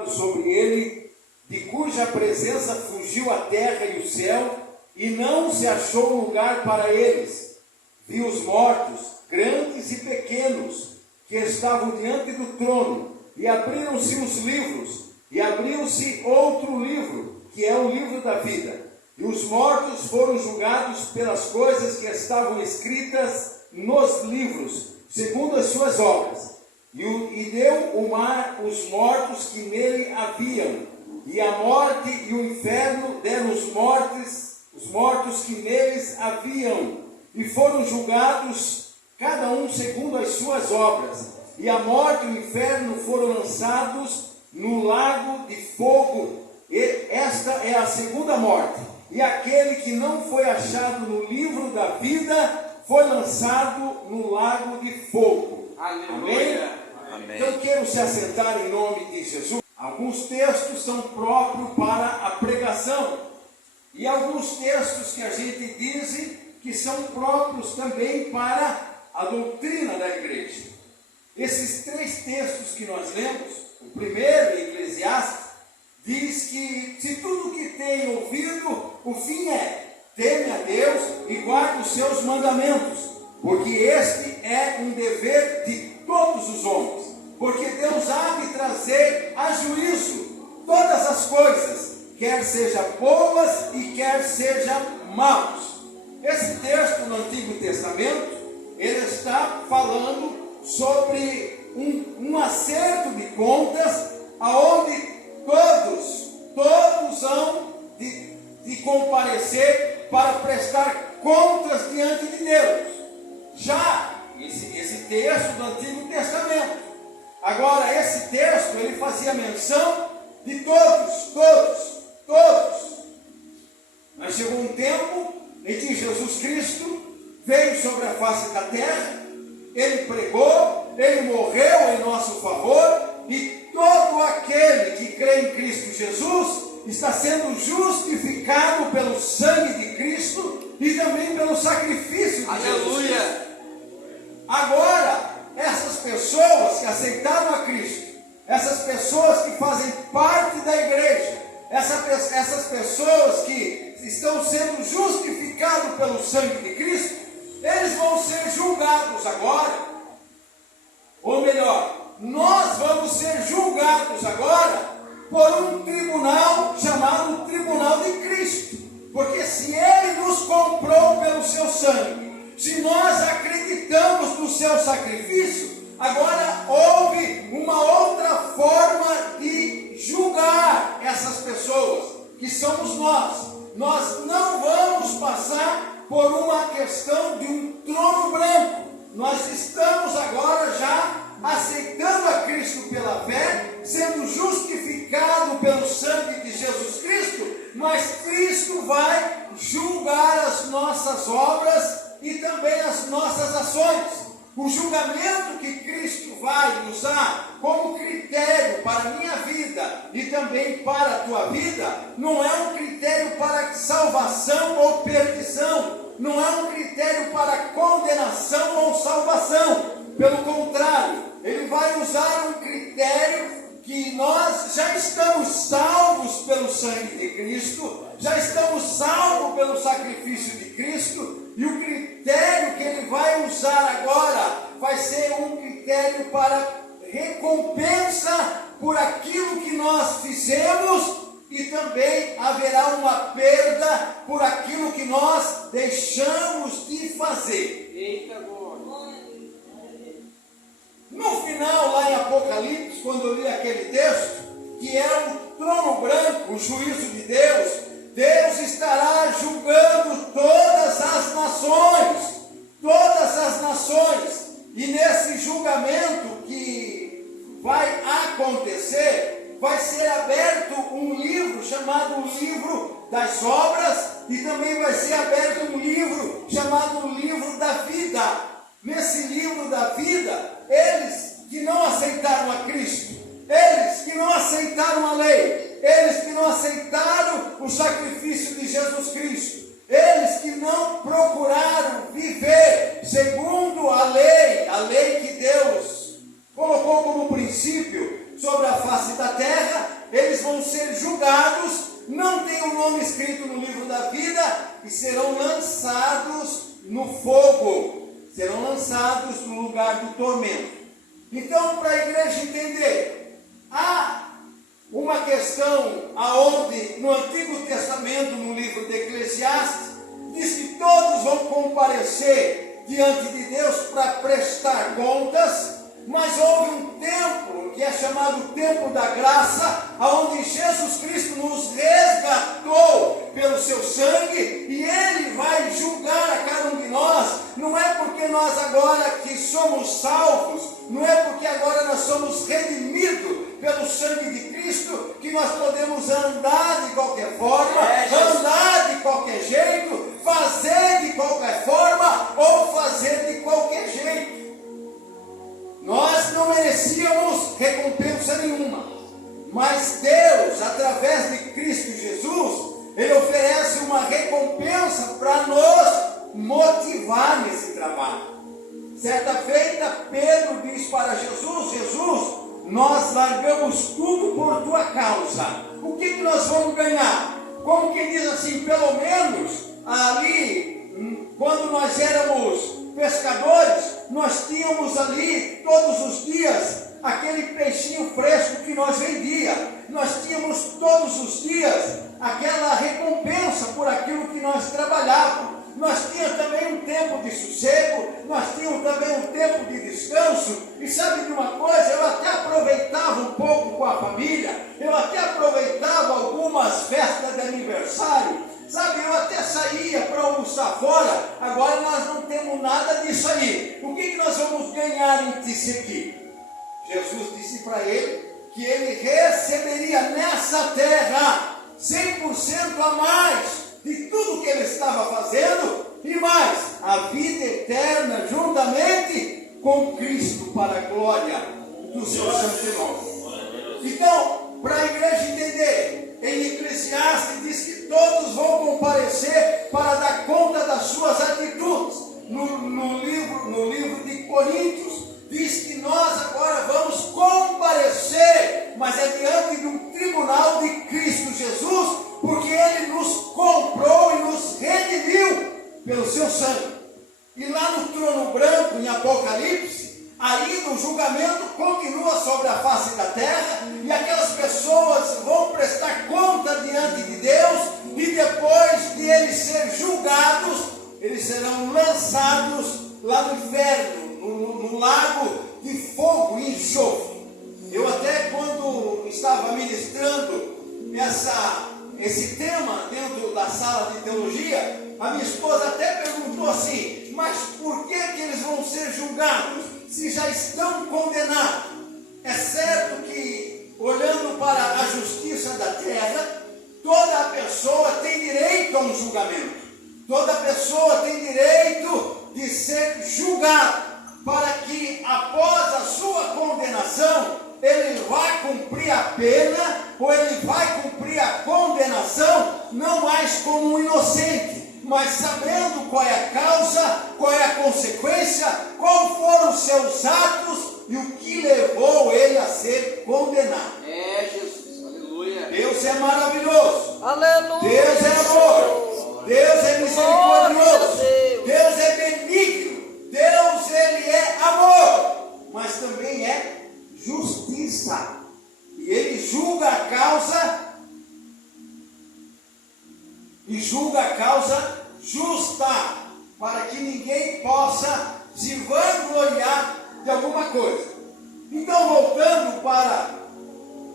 derramado sobre ele, de cuja presença fugiu a terra e o céu, e não se achou lugar para eles. Vi os mortos, grandes e pequenos, que estavam diante do trono, e abriram-se os livros, e abriu-se outro livro, que é o livro da vida. E os mortos foram julgados pelas coisas que estavam escritas nos livros, segundo as suas obras. E deu o mar os mortos que nele haviam, e a morte e o inferno deram os mortos que neles haviam, e foram julgados cada um segundo as suas obras. E a morte e o inferno foram lançados no lago de fogo. E esta é a segunda morte. E aquele que não foi achado no livro da vida foi lançado no lago de fogo. Aleluia. Amém? Então quero se assentar em nome de Jesus. Alguns textos são próprios para a pregação, e alguns textos que a gente diz que são próprios também para a doutrina da igreja. Esses três textos que nós lemos, o primeiro, Eclesiastes, diz que se tudo que tem ouvido, o fim é: teme a Deus e guarde os seus mandamentos, porque este é um dever de todos os homens, porque Deus há de trazer a juízo todas as coisas, quer sejam boas e quer sejam maus. Esse texto no Antigo Testamento, ele está falando sobre um acerto de contas, aonde todos hão de comparecer para prestar contas diante de Deus. Já esse texto do Antigo Testamento. Agora, esse texto, ele fazia menção de todos. Mas chegou um tempo em que Jesus Cristo veio sobre a face da terra, ele pregou, ele morreu em nosso favor, e todo aquele que crê em Cristo Jesus está sendo justificado pelo sangue de Cristo e também pelo sacrifício de Jesus Cristo. Agora, essas pessoas que aceitaram a Cristo, essas pessoas que fazem parte da igreja, essas pessoas que estão sendo justificados pelo sangue de Cristo, eles vão ser julgados agora, ou melhor, nós vamos ser julgados agora por um tribunal chamado Tribunal de Cristo, porque se Ele nos comprou pelo seu sangue, se nós acreditamos no seu sacrifício, agora houve uma outra forma de julgar essas pessoas, que somos nós. Nós não vamos passar por uma questão de um trono branco. Nós estamos agora já aceitando a Cristo pela fé, sendo justificado pelo sangue de Jesus Cristo, mas Cristo vai julgar as nossas obras e também as nossas ações. O julgamento que Cristo vai usar como critério para a minha vida e também para a tua vida, não é um critério para salvação ou perdição, não é um critério para condenação ou salvação. Pelo contrário, ele vai usar um critério que nós já estamos salvos pelo sangue de Cristo, já estamos salvos pelo sacrifício de Cristo, e o critério que ele vai usar agora vai ser um critério para recompensa por aquilo que nós fizemos, e também haverá uma perda por aquilo que nós deixamos de fazer. Eita, glória. No final, lá em Apocalipse, quando eu li aquele texto, que era o trono branco, o juízo de Deus, Deus estará julgando todas as nações, e nesse julgamento que vai acontecer, vai ser aberto um livro chamado o livro das obras, e também vai ser aberto um livro chamado o livro da vida. Nesse livro da vida, eles que não aceitaram a Cristo, eles que não aceitaram a lei, eles que não aceitaram o sacrifício de Jesus Cristo, eles que não procuraram viver segundo a lei que Deus colocou como princípio sobre a face da terra, julgados, não têm o nome escrito no livro da vida e serão lançados no fogo, serão lançados no lugar do tormento. Então, para a igreja entender, há uma questão aonde no Antigo Testamento, no livro de Eclesiastes, diz que todos vão comparecer diante de Deus para prestar contas, mas houve um tempo que é chamado tempo da graça, onde Jesus Cristo nos resgatou pelo seu sangue e Ele vai julgar a cada um de nós. Não é porque nós agora que somos salvos, não é porque agora nós somos redimidos pelo sangue de Cristo que nós podemos andar de qualquer forma, andar de qualquer jeito, fazer de qualquer forma ou fazer de qualquer jeito. Nós não merecíamos recompensa nenhuma, mas Deus, através de Cristo Jesus, Ele oferece uma recompensa para nos motivar nesse trabalho. Certa feita, Pedro diz para Jesus: Jesus, nós largamos tudo por tua causa. O que nós vamos ganhar? Como que diz assim, pelo menos ali, quando nós éramos pescadores, nós tínhamos ali todos os dias aquele peixinho fresco que nós vendia. Nós tínhamos todos os dias aquela recompensa por aquilo que nós trabalhávamos. Nós tínhamos também um tempo de sossego, nós tínhamos também um tempo de descanso. E sabe de uma coisa? Eu até aproveitava um pouco com a família, eu até aproveitava algumas festas de aniversário. Sabe, eu até saía para almoçar fora. Agora nós não temos nada disso aí. O que nós vamos ganhar em te seguir? Jesus disse para ele que ele receberia nessa terra 100% a mais de tudo que ele estava fazendo e mais a vida eterna juntamente com Cristo para a glória do seu santo nome. Então, para a igreja entender, em Eclesiastes diz que todos vão comparecer para dar conta das suas atitudes. No livro de Coríntios diz que nós agora vamos comparecer, mas é diante de um tribunal de Cristo Jesus, porque Ele nos comprou e nos redimiu pelo seu sangue. E lá no trono branco, em Apocalipse, ainda o julgamento continua sobre a face da terra, e aquelas pessoas vão prestar conta diante de Deus, e depois de eles serem julgados, eles serão lançados lá no inferno, no lago de fogo e enxofre. Eu até quando estava ministrando esse tema dentro da sala de teologia, a minha esposa até perguntou assim: mas por que eles vão ser julgados se já estão condenados? É certo que, olhando para a justiça da terra, toda pessoa tem direito a um julgamento, toda pessoa tem direito de ser julgado, para que após a sua condenação ele vai cumprir a pena, ou ele vai cumprir a condenação, não mais como um inocente, mas sabendo qual é a causa, qual é a consequência, qual foram os seus atos e o que levou ele a ser condenado. É, Jesus, aleluia. Deus é maravilhoso, Aleluia. Deus é amor, Deus é misericordioso, Deus é benigno, Deus ele é amor, mas também é justiça, e Ele julga a causa justa, para que ninguém possa se vangloriar de alguma coisa. Então, voltando para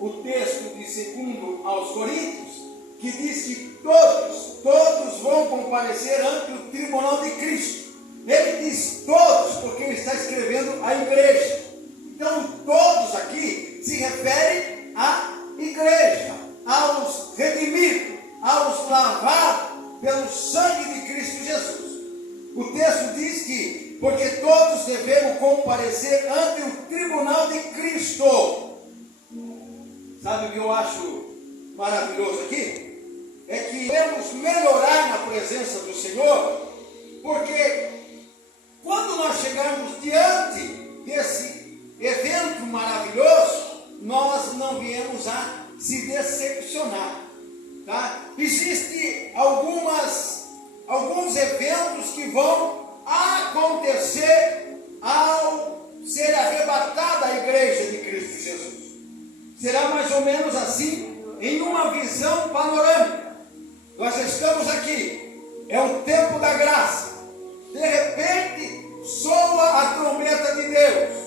o texto de 2 aos Coríntios, que diz que todos vão comparecer ante o tribunal de Cristo. Ele diz todos, porque ele está escrevendo à igreja. Então, todos aqui se referem à igreja, aos redimidos, aos lavados pelo sangue de Cristo Jesus. O texto diz que, porque todos devemos comparecer ante o tribunal de Cristo. Sabe o que eu acho maravilhoso aqui? É que devemos melhorar na presença do Senhor, porque quando nós chegarmos diante desse evento maravilhoso, nós não viemos a se decepcionar. Tá? Existem alguns eventos que vão acontecer ao ser arrebatada a igreja de Cristo Jesus. Será mais ou menos assim, em uma visão panorâmica. Nós estamos aqui, é o tempo da graça. De repente, soa a trombeta de Deus.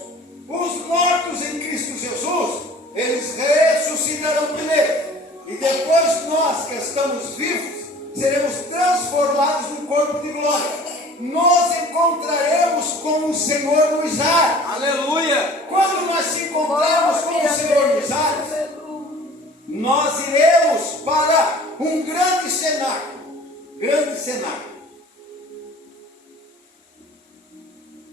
Os mortos em Cristo Jesus, eles ressuscitarão primeiro. E depois nós que estamos vivos, seremos transformados num corpo de glória. Nos encontraremos com o Senhor nos ares. Aleluia! Quando nós se encontrarmos com o Senhor nos ares, nós iremos para um grande cenáculo. Grande cenáculo.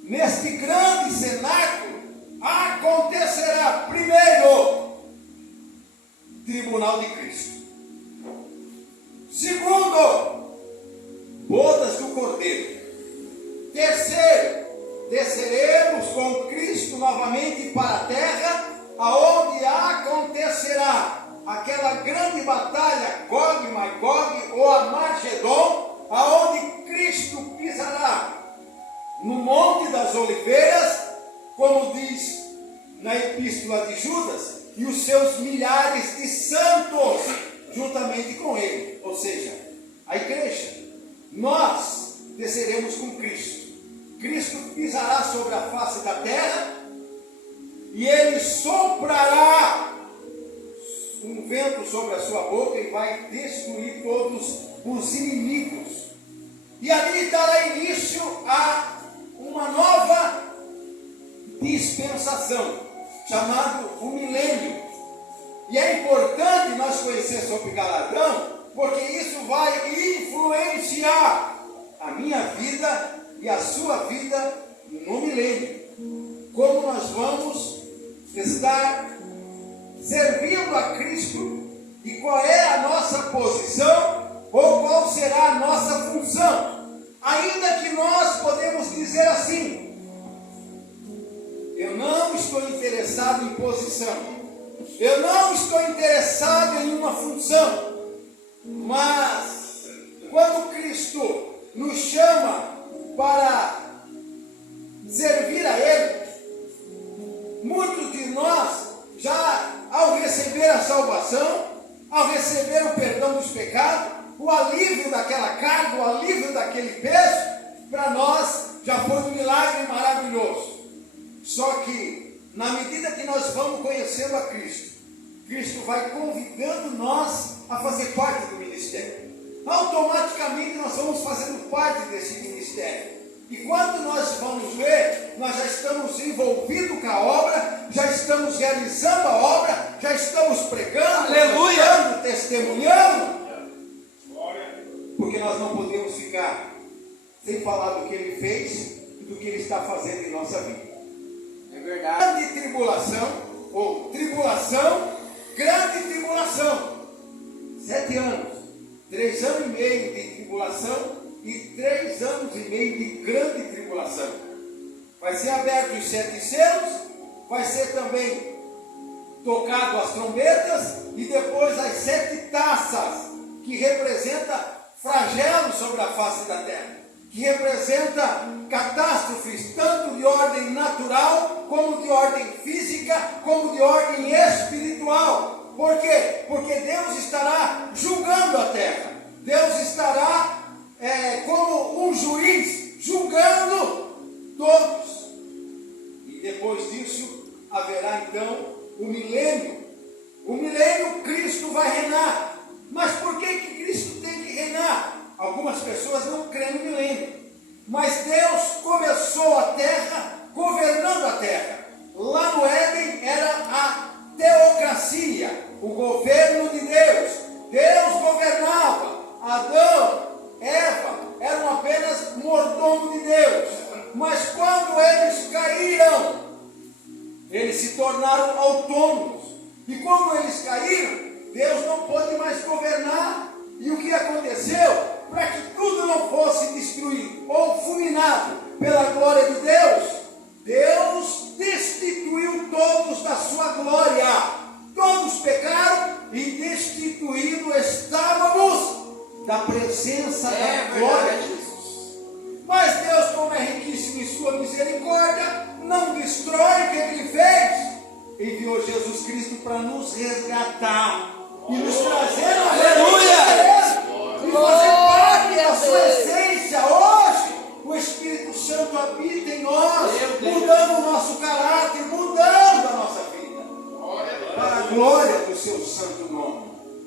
Neste grande cenáculo acontecerá primeiro tribunal de Cristo. Segundo, bodas do Cordeiro. Terceiro, desceremos com Cristo novamente para a terra, aonde acontecerá aquela grande batalha, Gog e Magog, ou Armagedon, aonde Cristo pisará no Monte das Oliveiras, como diz na Epístola de Judas, e os seus milhares de santos juntamente com ele, ou seja, a igreja. Nós desceremos com Cristo. Cristo pisará sobre a face da terra e ele soprará um vento sobre a sua boca e vai destruir todos os inimigos. E ali dará início a uma nova dispensação, chamado o milênio. E é importante nós conhecer sobre galardão, porque isso vai influenciar a minha vida e a sua vida no milênio. Como nós vamos estar servindo a Cristo e qual é a nossa posição ou qual será a nossa função. Ainda que nós podemos dizer assim: eu não estou interessado em posição, eu não estou interessado em uma função, mas quando Cristo nos chama para servir a Ele, muitos de nós já ao receber a salvação, ao receber o perdão dos pecados, o alívio daquela carga, o alívio daquele peso, para nós já foi um milagre maravilhoso. Só que, na medida que nós vamos conhecendo a Cristo, Cristo vai convidando nós a fazer parte do ministério. Automaticamente nós vamos fazendo parte desse ministério. E quando nós vamos ver, nós já estamos envolvidos com a obra, já estamos realizando a obra, já estamos pregando, aleluia, testemunhando. Porque nós não podemos ficar sem falar do que Ele fez e do que Ele está fazendo em nossa vida. É verdade. Grande tribulação, ou tribulação, grande tribulação. 7 anos, 3 anos e meio de tribulação e 3 anos e meio de grande tribulação. Vai ser aberto os 7 selos, vai ser também tocado as trombetas e depois as 7 taças, que representa flagelos sobre a face da terra, que representa catástrofes, tanto de ordem natural, como de ordem física, como de ordem espiritual. Por quê? Porque Deus estará julgando a terra. Deus estará como um juiz, julgando todos. E depois disso, haverá então o milênio. O milênio, Cristo vai reinar. Mas por que Cristo tem que reinar? Algumas pessoas não creem no milênio. Mas Deus começou a terra, governando a terra. Lá no Éden era a teocracia, o governo de Deus. Deus governava. Adão, Eva eram apenas mordomo de Deus. Mas quando eles caíram, eles se tornaram autônomos. E como eles caíram, Deus não pôde mais governar. E o que aconteceu? Para que tudo não fosse destruído ou fulminado pela glória de Deus, Deus destituiu todos da sua glória. Todos pecaram da presença da É glória verdade. de Jesus. Mas Deus, como é riquíssimo em sua misericórdia, não destrói o que Ele fez. Enviou Jesus Cristo para nos resgatar e nos trazer a Aleluia! e fazer parte da sua essência. Hoje o Espírito Santo habita em nós, mudando o nosso caráter, mudando a nossa vida, para a glória do seu santo nome.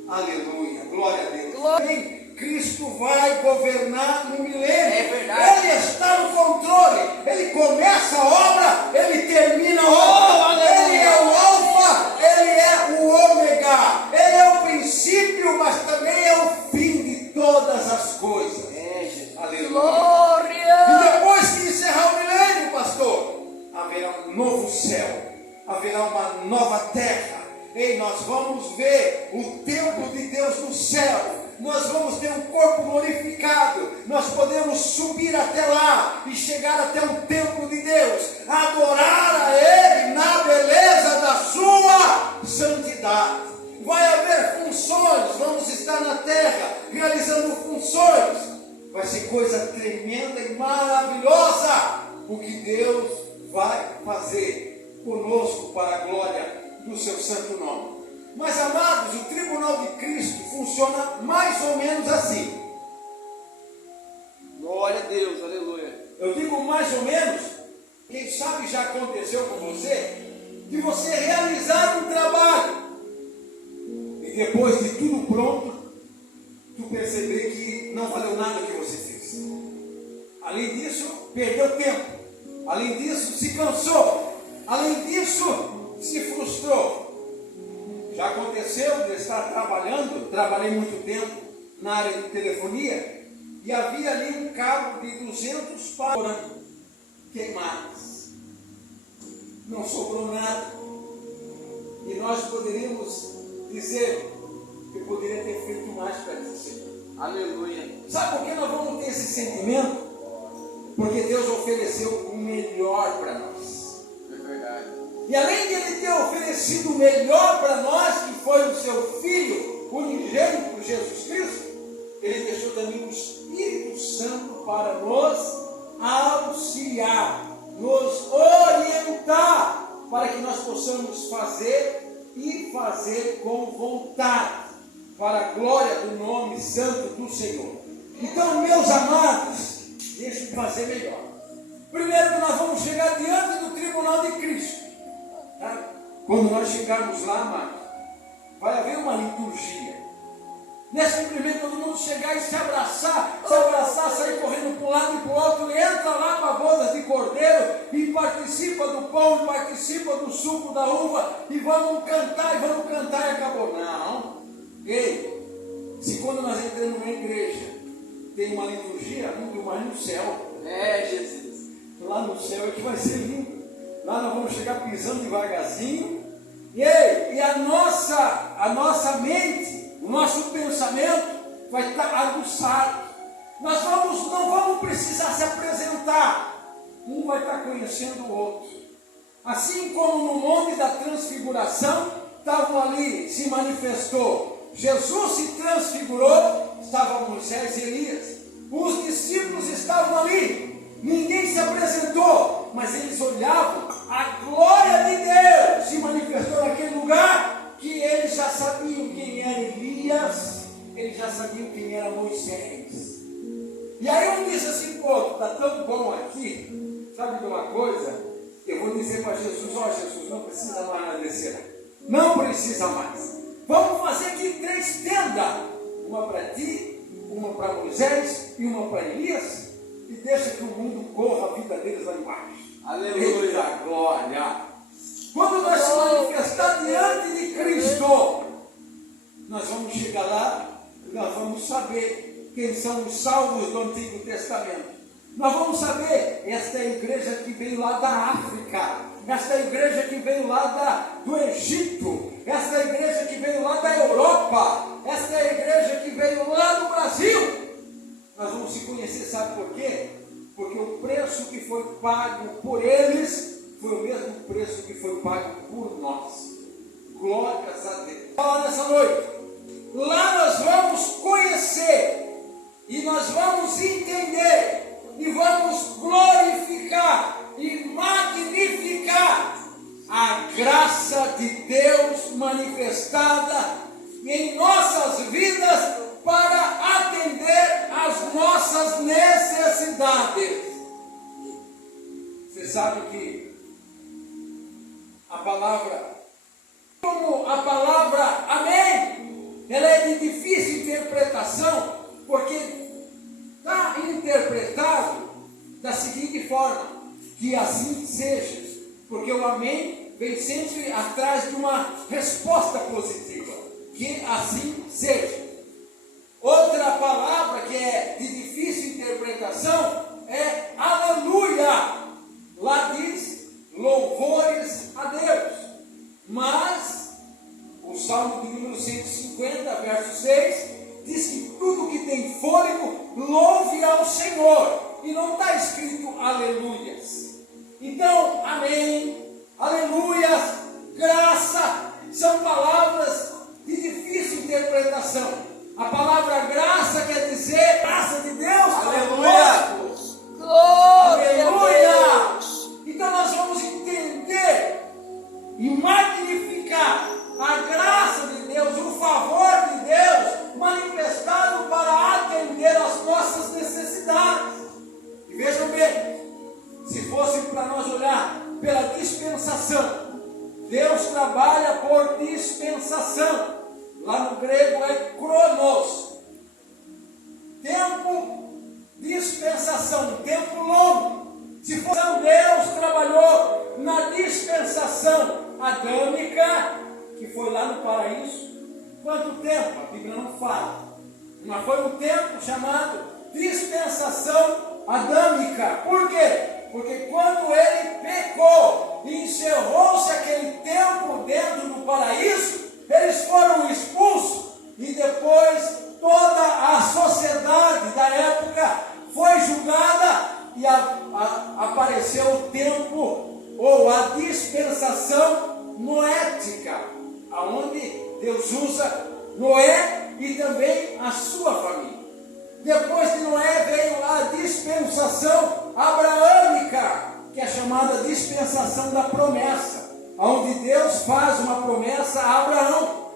Aleluia, glória a Deus. Cristo vai governar no milênio. É verdade. Ele está no controle. Ele começa a obra, ele termina a obra. Ele é o alfa, ele é o ômega. Ele é o princípio, mas também é o fim de todas as coisas. Aleluia. Glória! E depois que encerrar o milênio, pastor, haverá um novo céu, haverá uma nova terra. E nós vamos ver o templo de Deus no céu. Nós vamos ter um corpo glorificado. Nós podemos subir até lá e chegar até o templo de Deus, adorar a Ele na beleza da sua santidade. Vai haver funções, vamos estar na terra realizando funções. Vai ser coisa tremenda e maravilhosa o que Deus vai fazer conosco para a glória do seu santo nome. Mas, amados, o tribunal de Cristo funciona mais ou menos assim. Glória a Deus, aleluia. Eu digo mais ou menos, quem sabe já aconteceu com você, de você realizar um trabalho e depois de tudo pronto, tu perceber que não valeu nada o que você fez. Além disso, perdeu tempo. Além disso, se cansou. Além disso, se frustrou. Já aconteceu de estar trabalhando, trabalhei muito tempo na área de telefonia, e havia ali um cabo de 200 paus queimados. Não sobrou nada. E nós poderíamos dizer que poderia ter feito mais para esse Senhor. Aleluia. Sabe por que nós vamos ter esse sentimento? Porque Deus ofereceu o melhor para nós. É verdade. E além de Ele ter oferecido o melhor para nós, que foi o seu Filho unigênito, Jesus Cristo, Ele deixou também o Espírito Santo para nos auxiliar, nos orientar, para que nós possamos fazer e fazer com vontade, para a glória do nome santo do Senhor. Então, meus amados, deixa eu fazer melhor. Primeiro que nós vamos chegar diante do tribunal de Cristo. Tá? Quando nós chegarmos lá, amados, vai haver uma liturgia. Não é simplesmente todo mundo chegar e se abraçar, sair correndo para um lado e para o outro, e entra lá com a boda de cordeiro, e participa do pão, e participa do suco da uva, e vamos cantar e acabou. Não. Ei, se quando nós entramos numa igreja, tem uma liturgia, muito mais no céu. Jesus. Lá no céu é que vai ser lindo. Lá nós vamos chegar pisando devagarzinho. E a nossa mente, o nosso pensamento vai estar aguçado. Nós não vamos precisar se apresentar. Um vai estar conhecendo o outro. Assim como no Monte da Transfiguração, estavam ali, se manifestou. Jesus se transfigurou, estavam Moisés e Elias. Os discípulos estavam ali. Ninguém se apresentou, mas eles olhavam. A glória de Deus se manifestou naquele lugar, que eles já sabiam quem era Elias, eles já sabiam quem era Moisés. E aí um disse assim: pô, está tão bom aqui, sabe de uma coisa? Eu vou dizer para Jesus: ó, Jesus, não precisa mais descer, não precisa mais. Vamos fazer aqui 3 tendas, uma para ti, uma para Moisés e uma para Elias, e deixa que o mundo corra a vida deles lá embaixo. Aleluia. Eita glória! Quando nós se manifestar diante de Cristo, nós vamos chegar lá e nós vamos saber quem são os salvos do Antigo Testamento. Nós vamos saber, esta é a igreja que veio lá da África, esta é a igreja que veio lá do Egito, esta é a igreja que veio lá da Europa, esta é a igreja que veio lá do Brasil. Nós vamos se conhecer, sabe por quê? Porque o preço que foi pago por eles foi o mesmo preço que foi pago por nós. Glórias a Deus. Fala nessa noite. Lá nós vamos conhecer E nós vamos entender e vamos glorificar e magnificar a graça de Deus manifestada em nossas vidas para atender às nossas necessidades. Você sabe que a palavra, como a palavra amém, ela é de difícil interpretação, porque está interpretado da seguinte forma: que assim seja, porque o amém vem sempre atrás de uma resposta positiva, que assim seja. Outra palavra que é de difícil interpretação é aleluia. Lá diz louvores a Deus, mas o Salmo de número 150, verso 6, diz que tudo que tem fôlego louve ao Senhor, e não está escrito aleluias. Então, amém, aleluias, graça, são palavras de difícil interpretação. A palavra graça quer dizer graça de Deus. Aleluia! Aleluia! Então nós vamos entender e magnificar a graça de Deus, o favor de Deus manifestado para atender às nossas necessidades. E vejam bem, se fosse para nós olhar pela dispensação, Deus trabalha por dispensação. Lá no grego é cronos. Tempo, dispensação, tempo longo. Se fosse Deus trabalhou na dispensação adâmica, que foi lá no paraíso. Quanto tempo? A Bíblia não fala. Mas foi um tempo chamado dispensação adâmica. Por quê? Porque quando ele pecou e encerrou-se aquele tempo dentro do paraíso, eles foram expulsos e depois toda a sociedade da época foi julgada e apareceu o tempo ou a dispensação noética, aonde Deus usa Noé e também a sua família. Depois de Noé veio a dispensação abraâmica, que é chamada dispensação da promessa, onde Deus faz uma promessa a Abraão.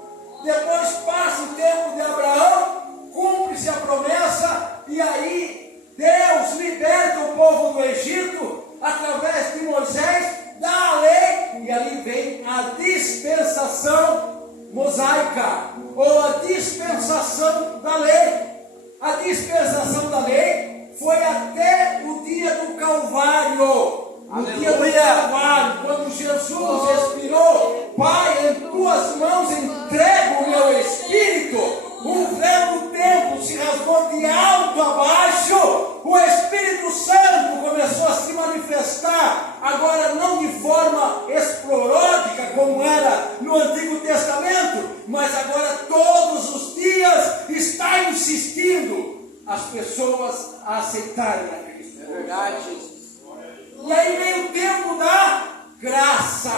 Depois passa o tempo de Abraão, cumpre-se a promessa, e aí Deus liberta o povo do Egito através de Moisés, dá a lei, e ali vem a dispensação mosaica, ou a dispensação da lei. A dispensação da lei foi até o dia do Calvário. No dia do Calvário, quando Jesus expirou: Pai, em tuas mãos entrego o meu espírito. O véu do templo se rasgou de alto a baixo. O Espírito Santo começou a se manifestar, agora não de forma esporádica como era no Antigo Testamento, mas agora todos os dias está insistindo as pessoas a aceitarem a Cristo. É verdade. E aí vem o tempo da graça.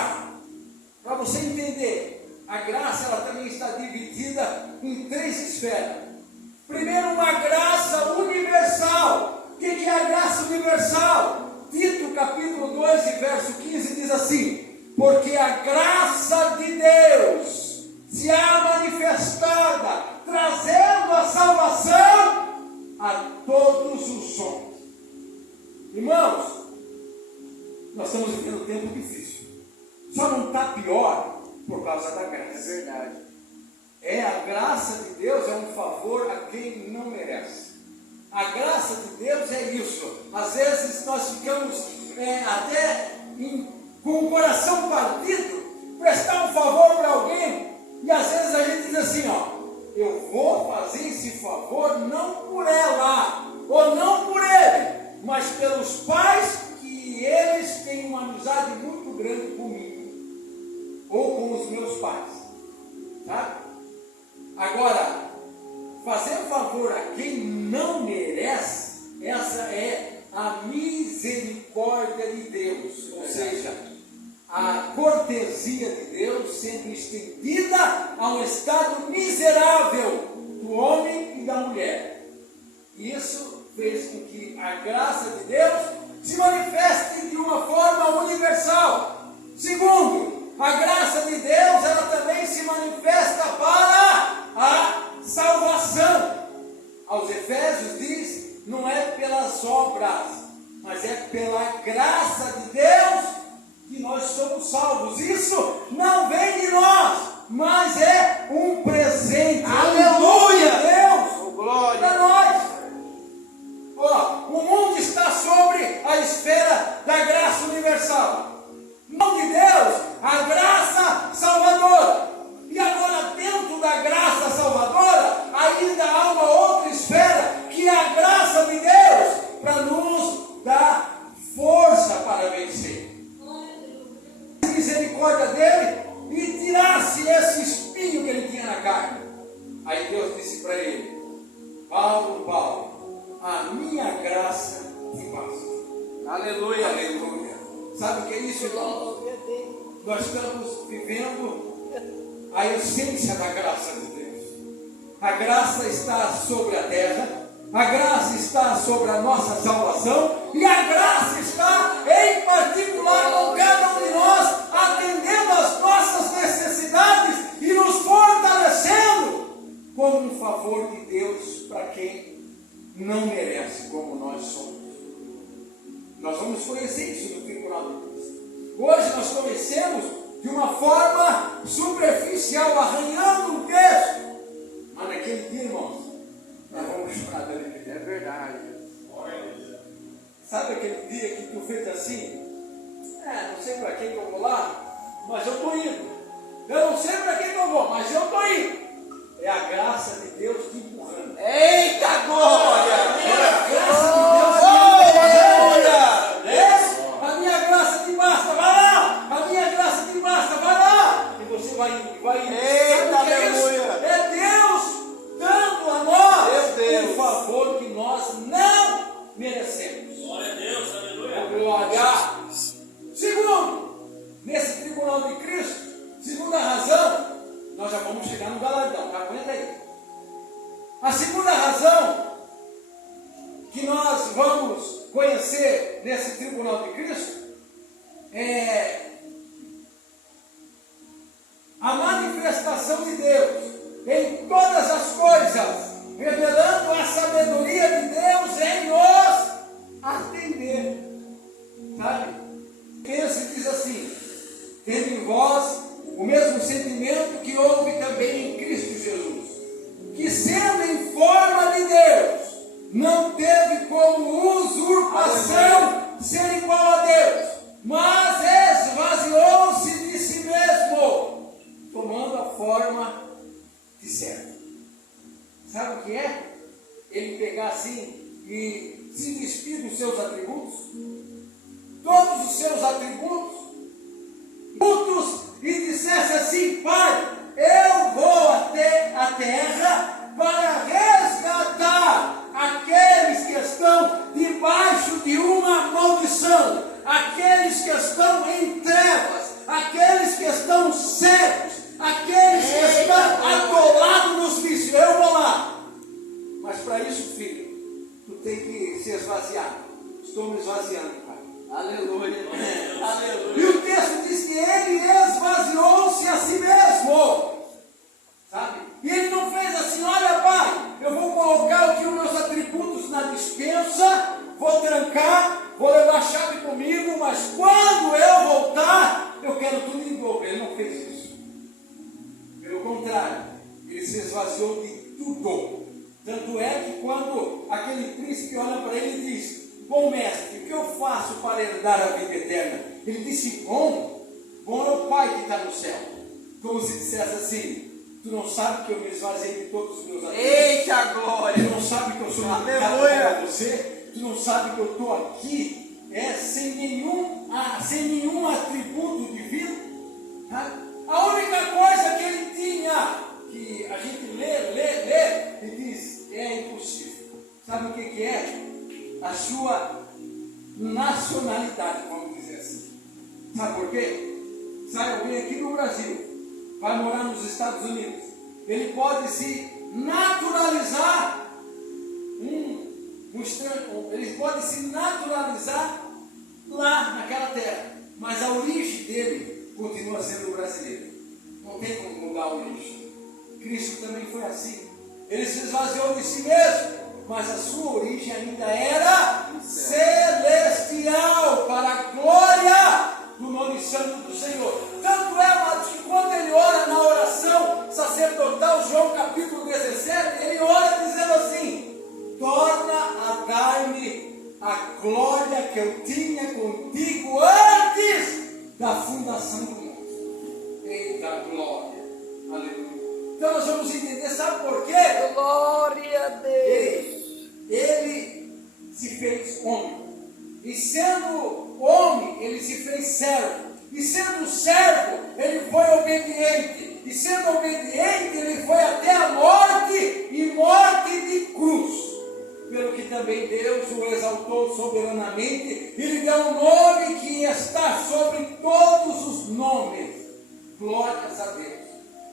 Para você entender, a graça ela também está dividida em 3 esferas. Primeiro, uma graça universal. O que é a graça universal? Tito capítulo 2 e verso 15 diz assim: porque a graça de Deus se há manifestada, trazendo a salvação a todos os homens. Irmãos, nós estamos vivendo um tempo difícil. Só não está pior por causa da graça. É verdade. A graça de Deus é um favor a quem não merece. A graça de Deus é isso. Às vezes nós ficamos até com o coração partido, prestar um favor para alguém, e às vezes a gente diz assim, eu vou fazer esse favor não por ela, ou não por ele, mas pelos pais que eles têm uma amizade muito grande comigo, ou com os meus pais, sabe? Agora, fazer favor a quem não merece, essa é a misericórdia de Deus, ou seja, a cortesia de Deus sendo estendida a um estado miserável do homem e da mulher. E Isso fez com que a graça de Deus se manifeste de uma forma universal. Segundo, a graça de Deus, ela também se manifesta para a salvação. Aos Efésios diz, não é pelas obras, mas é pela graça de Deus que nós somos salvos. Isso não vem de nós, mas é um presente. Aleluia! De Deus Oh, glória! para nós. Ó, o mundo está sobre a esfera da graça universal. Mão de Deus, a graça salvadora. E agora, dentro da graça salvadora, ainda há uma outra esfera, que é a graça de Deus, para nos dar força para vencer. A misericórdia dele e tirasse esse espinho que ele tinha na carne. Aí Deus disse para ele: Paulo, a minha graça te basta. Aleluia! Aleluia. Sabe o que é isso, irmão? Nós estamos vivendo a essência da graça de Deus. A graça está sobre a terra, a graça está sobre a nossa salvação, e a graça está em particular com cada um de nós, atendendo às nossas necessidades e nos fortalecendo como um favor de Deus para quem não merece, como nós somos. Nós vamos conhecer isso no tribunal de Cristo. Hoje nós conhecemos de uma forma superficial, arranhando um texto. Mas naquele dia, irmãos, nós vamos chorar dele. É verdade. Sabe aquele dia que tu fez assim? Não sei para quem que eu vou lá, mas eu estou indo. Eu não sei para quem que eu vou, mas eu estou indo. É a graça de Deus te empurrando. Eita glória! É a graça de Deus te empurrando. A minha graça te basta, vai lá. A minha graça te basta, vai lá. E você vai indo, vai indo. Eita, Sabe o que é isso? aleluia. É Deus dando a nós Meu Deus. um favor que nós não merecemos. Glória a Deus, aleluia. Glória. Segundo, nesse tribunal de Cristo, segunda razão, nós já vamos chegar no galardão, tá? Aguenta aí. A segunda razão que nós vamos conhecer nesse tribunal de Cristo é a manifestação de Deus em todas as coisas, revelando a sabedoria de Deus em nos atender. Sabe? Pensa e diz assim: tendo em vós o mesmo sentimento que houve também em Cristo Jesus, que sendo em forma de Deus, não teve como usurpação ser igual a Deus, mas esvaziou-se de si mesmo, tomando a forma de servo. Sabe o que é? Ele pegar assim e se despir dos seus atributos, todos os seus atributos, e dissesse assim: Pai, eu vou até a terra para resgatar aqueles que estão debaixo de uma maldição, aqueles que estão em trevas, aqueles que estão cegos, aqueles que estão atolados nos vícios. Eu vou lá. Mas para isso, filho, tu tem que se esvaziar. Estou me esvaziando, Pai. Aleluia! E Aleluia! o texto diz que ele esvaziou-se a si mesmo, sabe? E ele não fez assim: olha, Pai, eu vou colocar aqui os meus atributos na despensa, vou trancar, vou levar a chave comigo, mas quando eu voltar, eu quero tudo em dobro. Ele não fez isso. Pelo contrário, ele se esvaziou de tudo. Tanto é que quando aquele príncipe olha para ele e diz: bom mestre, o que eu faço para herdar a vida eterna? Ele disse: bom é o Pai que está no céu. Como se dissesse assim: tu não sabe que eu me esvaziei de todos os meus atributos? Eita glória! Tu não sabe que eu sou Aleluia. dedicado para você? Tu não sabe que eu estou aqui sem nenhum atributo divino? Tá? A única coisa que ele tinha, que a gente lê e diz: é impossível. Sabe o que é? A sua nacionalidade, vamos dizer assim. Sabe por quê? Sai alguém aqui no Brasil, vai morar nos Estados Unidos, ele pode se naturalizar ele pode se naturalizar lá naquela terra, mas a origem dele continua sendo brasileiro. Não tem como mudar a origem. Cristo também foi assim. Ele se esvaziou de si mesmo, mas a sua origem ainda era celestial, para a glória do nome santo do Senhor. Tanto é, amados, que quando ele ora na oração sacerdotal, João capítulo 17, ele ora dizendo assim: torna a dar-me a glória que eu tinha contigo antes da fundação do mundo. Eita glória, aleluia. Então nós vamos entender, sabe por quê? Glória a Deus. Ele se fez homem. E sendo homem, ele se fez servo. E sendo servo, ele foi obediente. E sendo obediente, ele foi até a morte, e morte de cruz. Pelo que também Deus o exaltou soberanamente e lhe deu um nome que está sobre todos os nomes. Glórias a Deus.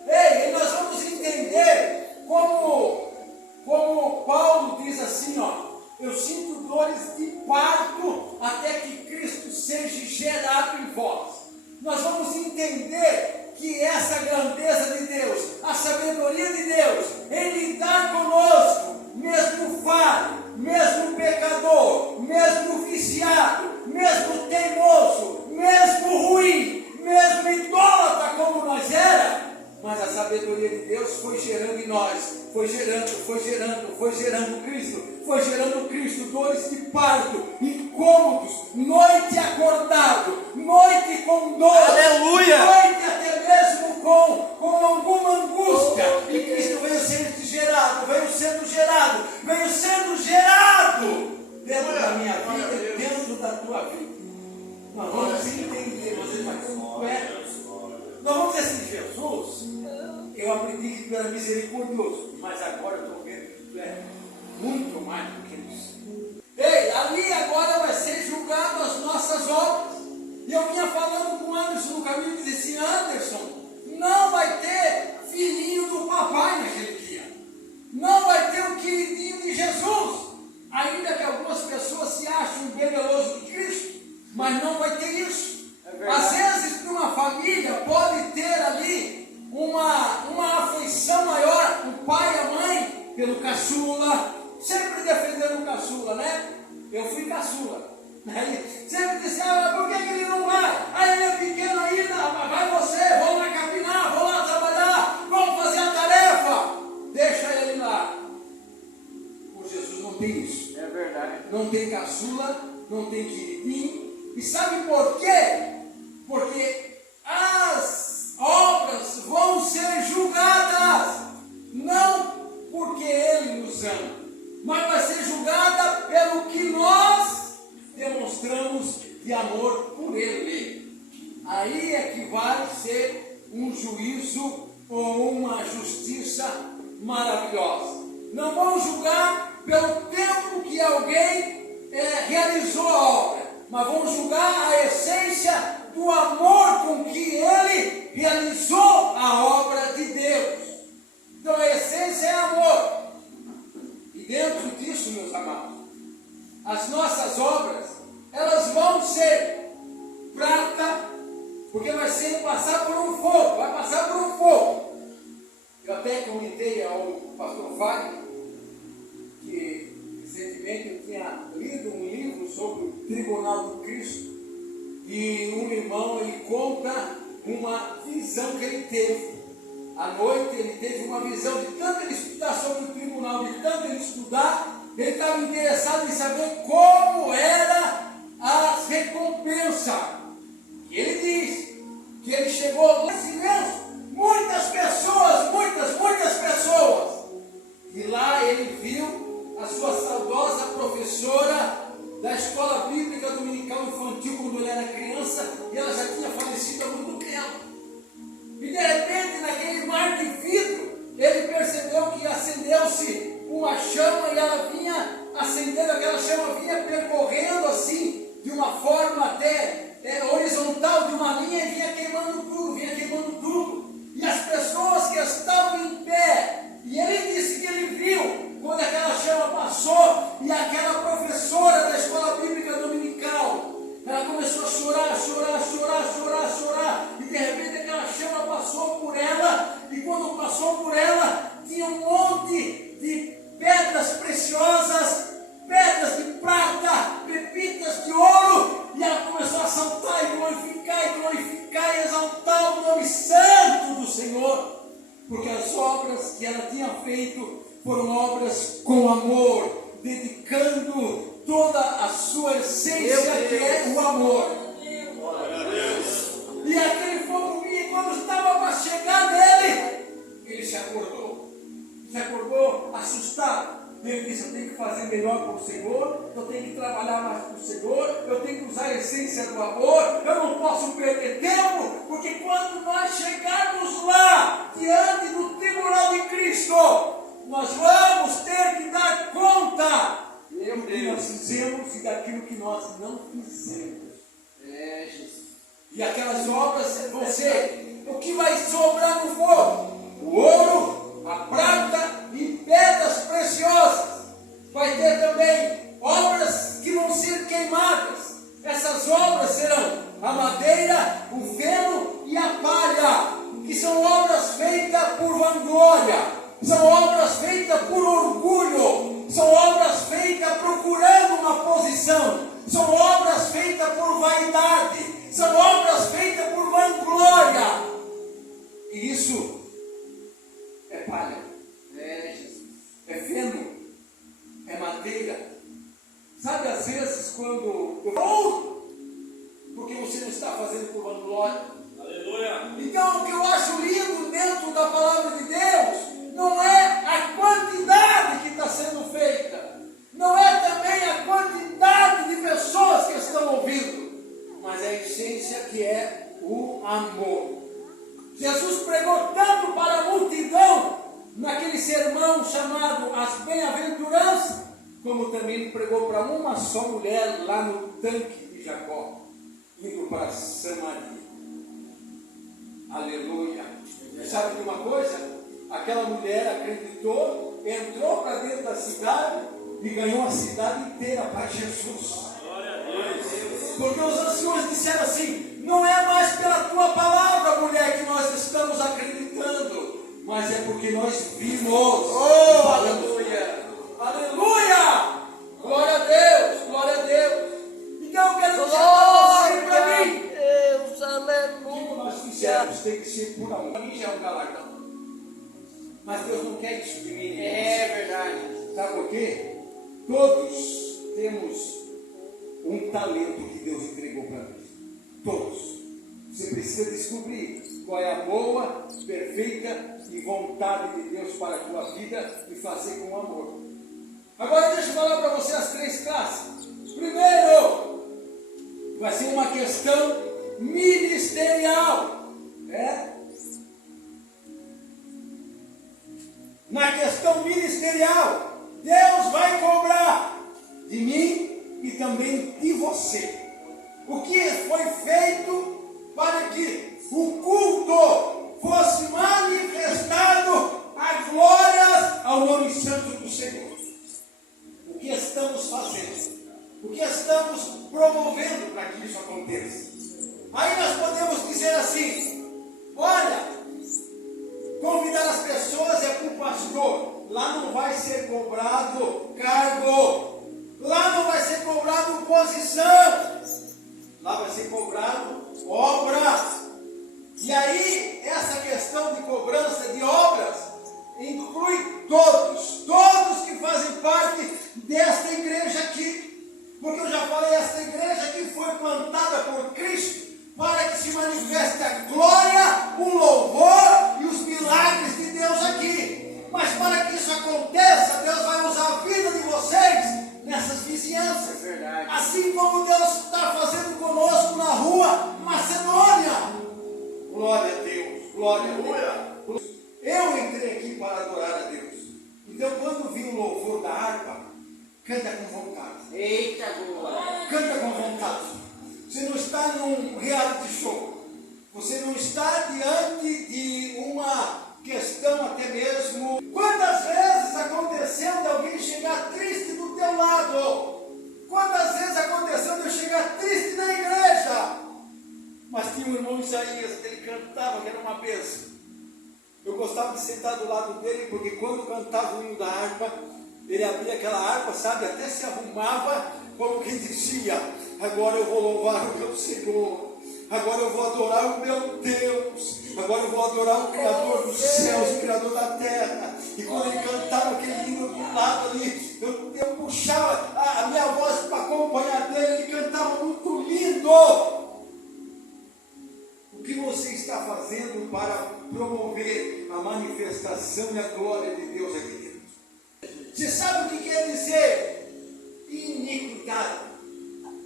Ei, e nós vamos entender como Paulo diz assim, ó: eu sinto dores de parto até que Cristo seja gerado em vós. Nós vamos entender que essa grandeza de Deus, a sabedoria de Deus, em lidar conosco, mesmo falho, mesmo pecador, mesmo viciado, mesmo teimoso, mesmo ruim, mesmo idólatra como nós era, mas a sabedoria de Deus foi gerando em nós, foi gerando Cristo, dores de parto, incômodos, noite acordado, noite com dor, Aleluia! noite até mesmo com alguma angústia, e Cristo veio sendo gerado dentro da minha vida e dentro da tua vida. Nós vamos entender, você está completo. Nós vamos dizer assim: Jesus, eu aprendi que tu era misericordioso, mas agora eu estou vendo que tu é muito mais do que isso. Ei, ali agora vai ser julgado as nossas obras. E eu vinha falando com o Anderson no caminho e disse assim: Anderson, não vai ter filhinho do papai naquele dia. Não vai ter o queridinho de Jesus. Ainda que algumas pessoas se achem bebeloso de Cristo, mas não vai ter isso. Às vezes, para uma família, pode ter ali uma afeição maior, o pai e a mãe, pelo caçula, sempre defendendo o caçula, né? Eu fui caçula. Aí, sempre disse: por que ele não vai? Aí ele é pequeno ainda, vai você, vamos lá capinar, vamos lá trabalhar, vamos fazer a tarefa. Deixa ele lá. Com Jesus não tem isso. É verdade. Não tem caçula, não tem queridinho. E sabe por quê? Porque as obras vão ser julgadas, não porque Ele nos ama, mas vai ser julgada pelo que nós demonstramos de amor por Ele. Aí é que vai ser um juízo ou uma justiça maravilhosa. Não vão julgar pelo tempo que alguém realizou a obra, mas vão julgar a essência do amor com que ele realizou a obra de Deus. Então a essência é amor. E dentro disso, meus amados, as nossas obras, elas vão ser prata, porque vai passar por um fogo, vai passar por um fogo. Eu até comentei ao pastor Wagner que recentemente eu tinha lido um livro sobre o Tribunal de Cristo, e um irmão, ele conta uma visão que ele teve. À noite ele teve uma visão, de tanto ele estudar sobre o tribunal, de tanto ele estudar, ele estava interessado em saber como era a recompensa. E ele diz que ele chegou lá em silêncio, muitas pessoas, e lá ele viu a sua saudosa professora da escola bíblica dominical infantil, quando ele era criança, e ela já tinha falecido há muito tempo. E de repente, naquele mar de vidro, ele percebeu que acendeu-se uma chama, e ela vinha acendendo, aquela chama vinha percorrendo assim, de uma forma até horizontal, de uma linha, e vinha queimando tudo. E as pessoas que estavam em pé, e ele disse que ele viu, quando aquela chama passou, e aquela ela tinha feito foram obras com amor, dedicando toda a sua essência, que é o amor. E aquele fofinho, quando estava para chegar nele, ele se acordou assustado. Ele disse: eu tenho que fazer melhor para o Senhor, eu tenho que trabalhar mais para o Senhor, eu tenho que usar a essência do amor, eu não posso perder tempo, porque quando nós chegarmos lá, diante do tribunal de Cristo, nós vamos ter que dar conta do que nós fizemos e daquilo que nós não fizemos. E aquelas obras vão ser o que vai sobrar no fogo: o ouro, a prata e pedras preciosas. Vai ter também obras que vão ser queimadas. Essas obras serão a madeira, o feno e a palha, que são obras feitas por vanglória, são obras feitas por orgulho, são obras feitas procurando uma posição, são obras feitas por vaidade, são obras feitas por vanglória. E isso é palha, é feno, é madeira. Sabe, às vezes quando eu falo, porque você não está fazendo por vanglória. Aleluia. Então, o que eu acho lindo dentro da palavra de Deus não é a quantidade que está sendo feita, não é também a quantidade de pessoas que estão ouvindo, mas a essência, que é o amor. Jesus pregou tanto para a multidão naquele sermão chamado As Bem-aventuranças, como também ele pregou para uma só mulher lá no tanque de Jacó, indo para Samaria. Aleluia. Sabe de uma coisa? Aquela mulher acreditou, entrou para dentro da cidade e ganhou a cidade inteira para Jesus. Porque os anciões disseram assim: não é mais pela tua palavra, mulher, que nós estamos acreditando, mas é porque nós vimos. Oh, aleluia! Aleluia! Glória a Deus! Glória a Deus! Então eu quero dizer para você e para mim: Deus, aleluia. o que nós fizermos tem que ser por amor. Para mim já é um galardão, mas Deus não quer isso de mim. É verdade. Sabe por quê? Todos temos um talento que Deus entregou para nós. Todos. Você precisa descobrir qual é a boa, perfeita e vontade de Deus para a tua vida e fazer com amor. Agora deixa eu falar para você as 3 classes. Primeiro, vai ser uma questão ministerial. Na questão ministerial, Deus vai cobrar de mim e também de você o que foi feito para que o culto fosse manifestado a glória ao nome santo do Senhor. O que estamos fazendo? O que estamos promovendo para que isso aconteça? Aí nós podemos dizer assim: olha, convidar as pessoas é para o pastor. Lá não vai ser cobrado cargo, lá não vai ser cobrado posição, lá vai ser cobrado obras. E aí, essa questão de cobrança de obras inclui todos que fazem parte desta igreja aqui. Porque eu já falei, esta igreja aqui foi plantada por Cristo para que se manifeste a glória, o louvor e os milagres de Deus aqui. Mas para que isso aconteça, Deus vai usar a vida de vocês nessas vizinhanças. É verdade. Assim como Deus está fazendo conosco na rua Macedônia. Glória a Deus, glória a Deus. Eu entrei aqui para adorar a Deus. Então, quando vi o louvor da harpa, canta com vontade. Eita glória! Canta com vontade. Você não está num reality show. Você não está diante de uma questão até mesmo. Quantas vezes aconteceu de alguém chegar triste do teu lado? Quantas vezes aconteceu de eu chegar triste na igreja? Mas tinha um irmão Isaías, que ele cantava, que era uma bênção. Eu gostava de sentar do lado dele, porque quando cantava o hino da harpa, ele abria aquela harpa, sabe, até se arrumava, como quem dizia: agora eu vou louvar o meu Senhor, Agora eu vou adorar o meu Deus. Agora eu vou adorar o Criador dos céus, o Criador da terra. E quando ele cantava aquele hino do lado ali, eu puxava a minha voz para acompanhar dele. Ele cantava muito lindo. O que você está fazendo para promover a manifestação e a glória de Deus aqui dentro? Você sabe o que quer dizer iniquidade?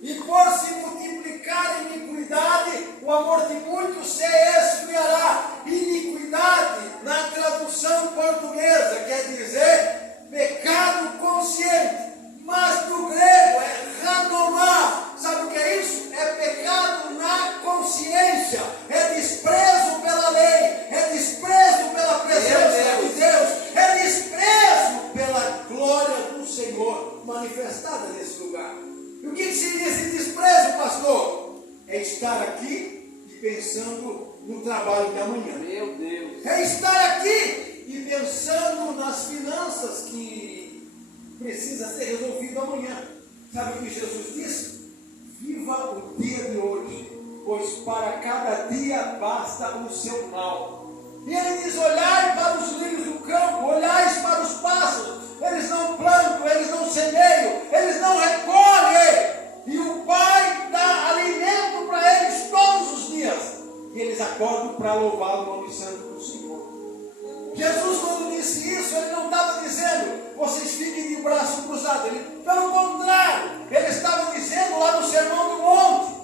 E por se multiplicar a iniquidade, o amor de muitos se esfriará. Iniquidade, na tradução portuguesa, quer dizer pecado consciente. Mas no grego é ranomá. Sabe o que é isso? É pecado na consciência. É desprezo pela lei. É desprezo pela presença de Deus. É desprezo pela glória do Senhor manifestada nesse lugar. E o que seria esse desprezo, pastor? É estar aqui e pensando no trabalho de amanhã. Meu Deus. É estar aqui e pensando nas finanças que precisa ser resolvido amanhã. Sabe o que Jesus disse? Viva o dia de hoje, pois para cada dia basta o seu mal. E ele diz: olhai para os lírios do campo, olhais para os pássaros. Eles não plantam, eles não semeiam, eles não recolhem. E o Pai dá alimento para eles todos os dias. E eles acordam para louvar o nome santo do Senhor. Jesus, quando disse isso, ele não estava dizendo: vocês fiquem de braço cruzado. Pelo contrário, ele estava dizendo lá no Sermão do Monte: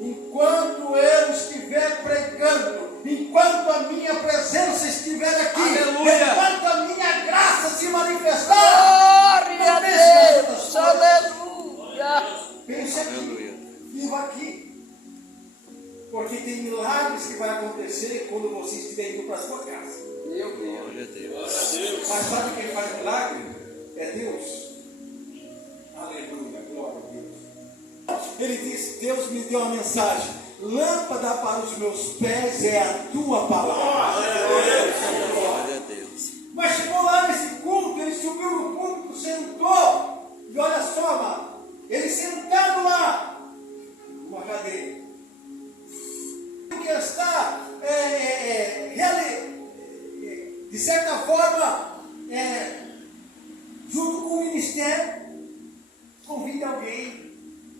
enquanto eu estiver pregando, enquanto a minha presença estiver aqui, aleluia, enquanto a minha graça se manifestar, glória a Deus, aleluia. Pense aqui, viva aqui. Porque tem milagres que vai acontecer quando você estiver indo para a sua casa. Meu Deus. Mas sabe quem faz milagre? É Deus. Aleluia, glória a Deus. Ele disse: Deus me deu uma mensagem. Lâmpada para os meus pés é a tua palavra. Glória a Deus. Mas chegou lá nesse culto, ele subiu no púlpito, sentou. E olha só, amado, ele sentado lá, numa cadeira, que está, de certa forma, junto com o ministério, convida alguém,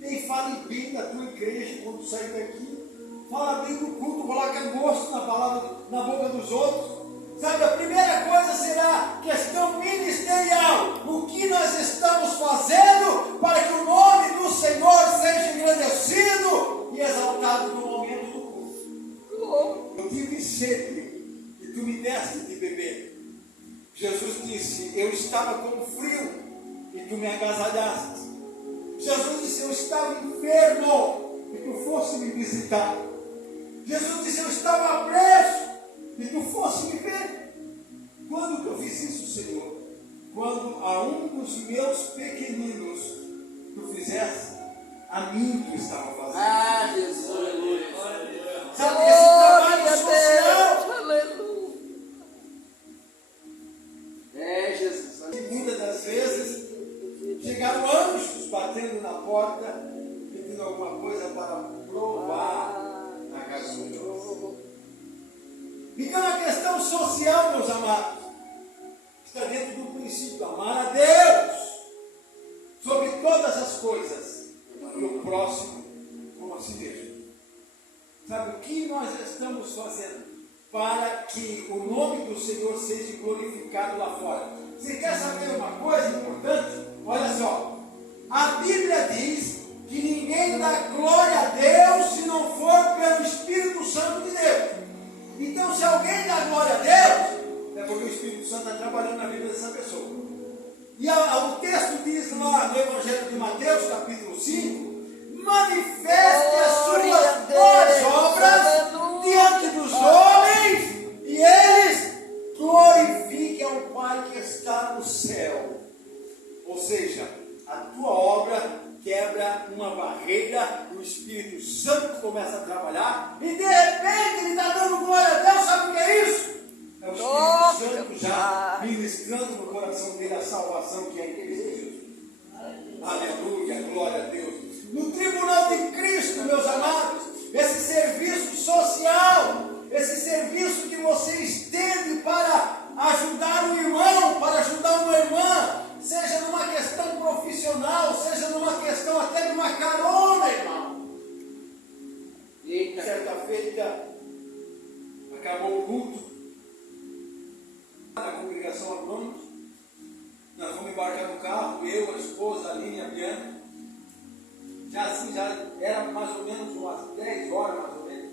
e fale bem da tua igreja quando sair daqui, fala bem do culto, coloca gosto na palavra, na boca dos outros. Sabe, a primeira coisa será questão ministerial. O que nós estamos fazendo para que o nome do Senhor seja engrandecido e exaltado no momento do culto. Eu tive sede e tu me deste de beber. Jesus disse: eu estava com frio e tu me agasalhaste. Jesus disse: eu estava enfermo e tu fosse me visitar. Jesus disse: eu estava preso e tu fosse me ver. Quando que eu fiz isso, Senhor? Quando a um dos meus pequeninos tu fizesse, a mim tu estava fazendo. Ah, Jesus, aleluia. Sabe, esse trabalho social, aleluia. É, Jesus. que muitas das vezes chegaram anjos batendo na porta, pedindo alguma coisa para provar na casa do Deus. Então a questão social, meus amados, está dentro do princípio: amar a Deus sobre todas as coisas e o próximo como a si mesmo. Sabe o que nós estamos fazendo para que o nome do Senhor seja glorificado lá fora? Você quer saber uma coisa importante? Olha só, a Bíblia diz que ninguém dá glória a Deus se não for pelo Espírito Santo de Deus. Então, se alguém dá glória a Deus, é porque o Espírito Santo está trabalhando na vida dessa pessoa. E o texto diz lá no Evangelho de Mateus, capítulo 5, manifeste as suas boas obras diante dos homens, e eles glorifiquem ao Pai que está no céu. Ou seja, a tua obra quebra uma barreira, o Espírito Santo começa a trabalhar, e de repente ele está dando glória a Deus. Sabe o que é isso? É o Espírito Santo já ministrando no coração dele a salvação que é em Cristo Jesus. Aleluia, glória a Deus. No tribunal de Cristo, meus amados, esse serviço social, esse serviço que você estende para ajudar um irmão, para ajudar uma irmã, seja numa questão profissional, seja numa questão até de uma carona, irmão. Eita. Certa feita, acabou o culto na congregação Autônoma. Nós vamos embarcar no carro, eu, a esposa, a Aline e a Bianca. Já era mais ou menos umas 10 horas, mais ou menos.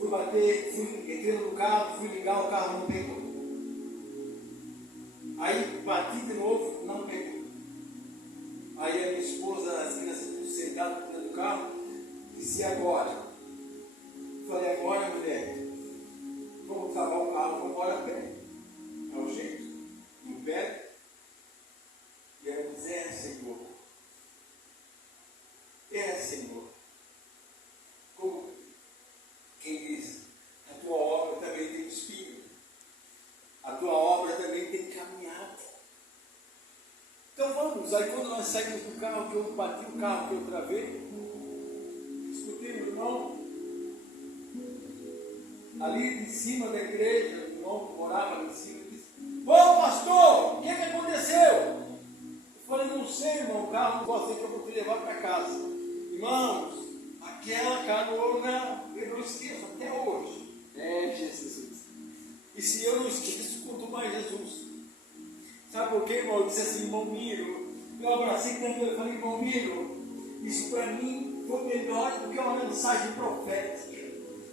Entrei no carro, fui ligar, o carro não pegou. Aí bati de novo, não pegou. Aí a minha esposa, as crianças tudo sentadas dentro do carro, disse: e agora? Falei: agora, mulher, vamos travar o carro, vamos embora a pé. É o jeito, no pé. E ela disse: é, Senhor. É, Senhor. Como quem diz, a tua obra também tem espírito. A tua obra também tem caminhada. Então vamos. Aí quando nós saímos do carro, que eu bati o carro, que eu travei, escutei o irmão ali de cima da igreja, o irmão que morava ali em cima, disse: ô pastor, o que aconteceu? Eu falei: não sei, irmão, o carro pode ser que eu vou te levar para casa. Irmãos, aquela carona eu não esqueço até hoje. É, Jesus. E se eu não esqueço, quanto mais Jesus. Sabe por quê, irmão? Eu disse assim: irmão Miro, eu abracei tanto, eu falei: irmão Miro, isso para mim foi melhor do que uma mensagem profética.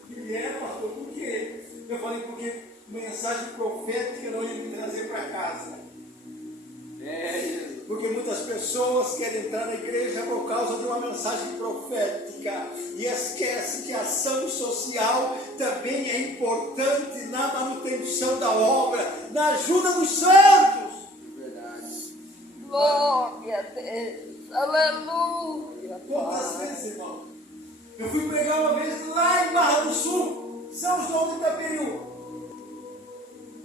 E é, pastor, por quê? Eu falei: porque mensagem profética não ia me trazer para casa. É, Jesus. Porque muitas pessoas querem entrar na igreja por causa de uma mensagem profética e esquece que a ação social também é importante na manutenção da obra, na ajuda dos santos. Verdade. Glória a Deus. Aleluia. Quantas vezes, irmão? Eu fui pregar uma vez lá em Barra do Sul, São João do Itaperiú.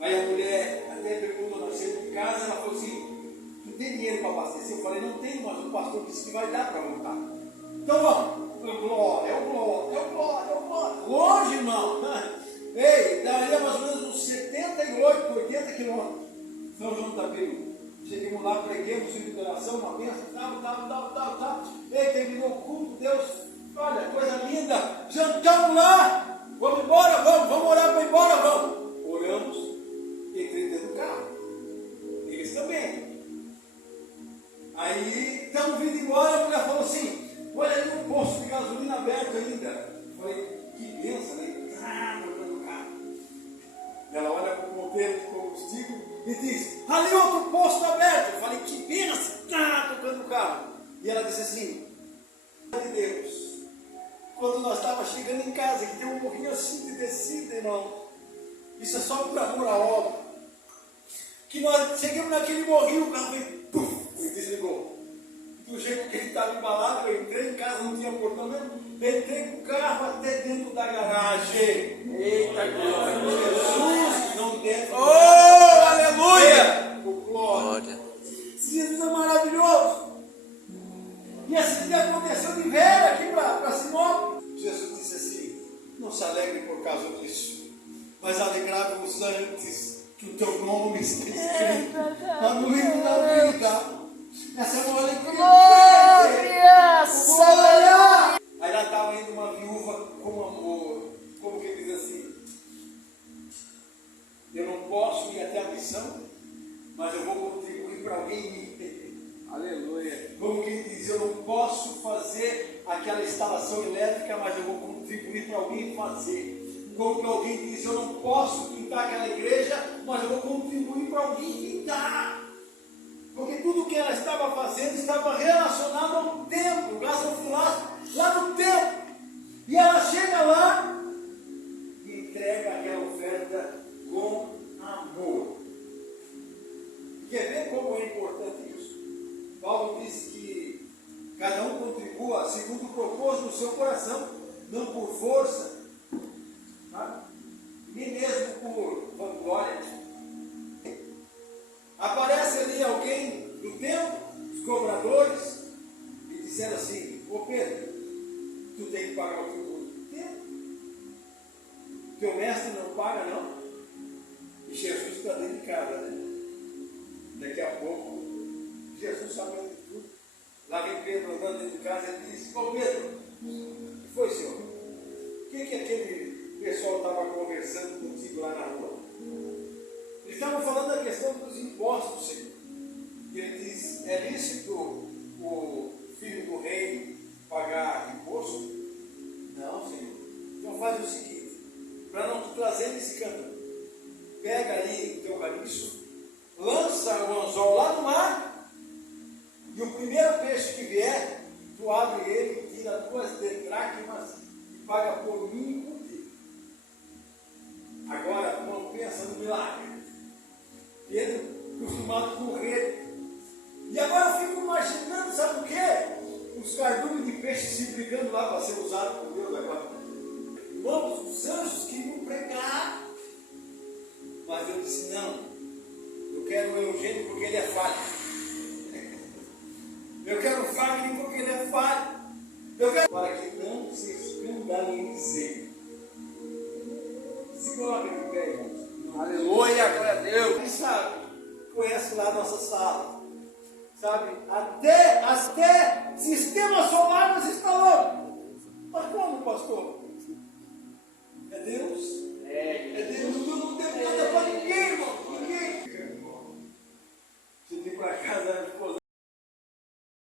Aí a mulher até perguntou na saída de casa, ela falou assim: tem dinheiro para abastecer? Eu falei: não tenho, mas o pastor disse que vai dar para voltar. Então vamos. Glória, glória. Longe, irmão. Ei, daria mais ou menos uns 78, 80 quilômetros. São João do Itaperiú. Chegamos lá, preguemos, subimos de oração, uma bênção, tal. Ei, terminou o culto, Deus, olha, coisa linda. Jantamos lá. Vamos embora, vamos orar para ir embora, vamos. Oramos, entrei dentro do carro. Eles também. Aí estamos vindo embora, a mulher falou assim: olha ali um posto de gasolina aberto ainda. Eu falei: que benção, né? No carro. Ela olha para o bombeiro de combustível e diz: ali outro posto aberto. Eu falei: que benção, tocando o carro. E ela disse assim: de Deus, quando nós estávamos chegando em casa, que tem um pouquinho assim de descida, irmão, isso é só por amor à obra, que nós chegamos naquele morrinho, o carro veio, puf, e desligou. Do jeito que ele estava embalado, eu entrei em casa, não tinha portão mesmo, entrei com o carro até dentro da garagem. Eita, glória. Jesus não deve. Oh, aleluia! Glória. Jesus é maravilhoso. E esse dia aconteceu de velho aqui para Sinop. Jesus disse assim: não se alegre por causa disso, mas alegrai-vos antes que o teu nome esteja escrito no livro da vida. Essa é uma alegria. Glória. Glória! Aí lá estava indo uma viúva com amor. Como que diz assim: eu não posso ir até a missão, mas eu vou contribuir para alguém ir. Aleluia. Como quem diz: eu não posso fazer aquela instalação elétrica, mas eu vou contribuir para alguém fazer. Como que alguém diz: eu não posso pintar aquela igreja, mas eu vou contribuir para alguém pintar. Porque tudo que ela estava fazendo estava relacionado ao templo, gasofilaço lá no templo. E ela chega lá e entrega aquela oferta com amor. Quer ver como é importante isso? Paulo disse que cada um contribua segundo o propósito do seu coração, não por força, tá? Nem mesmo por vanglória. Aparece ali alguém do templo, os cobradores, e disseram assim: ô Pedro, tu teu mestre não paga, não? E Jesus está dentro de casa, né? Daqui a pouco, Jesus sabendo de tudo. Lá vem Pedro andando dentro de casa e disse: ô Pedro, o que foi, Senhor? O que aquele pessoal estava conversando contigo lá na rua? Eles estavam falando da questão dos impostos, Senhor. E ele diz: é lícito o filho do rei pagar imposto? Não, Senhor. Então faz o seguinte, para não te trazer esse escândalo, pega aí o teu caniço, lança o anzol lá no mar, e o primeiro peixe que vier, tu abre ele, tira 2 dracmas e paga por mim e por ti. Agora, não pensa no milagre. Pedro, acostumado com rede. E agora eu fico imaginando, sabe o quê? Os cardumes de peixe se brigando lá para ser usado por Deus agora. Irmãos, os anjos queriam pregar. Mas eu disse: não, eu quero o Eugênio porque ele é falho. Eu quero o Fagner porque ele é falho. Eu quero para que não se escandalize. Se coloca de pé, irmãos. Aleluia, glória a Deus. Quem sabe, conhece lá a nossa sala. Sabe, até sistema solar nos instalou. Mas como, pastor? É Deus. É Deus. Eu não tenho nada para ninguém, irmão. Ninguém. Você tem para casa,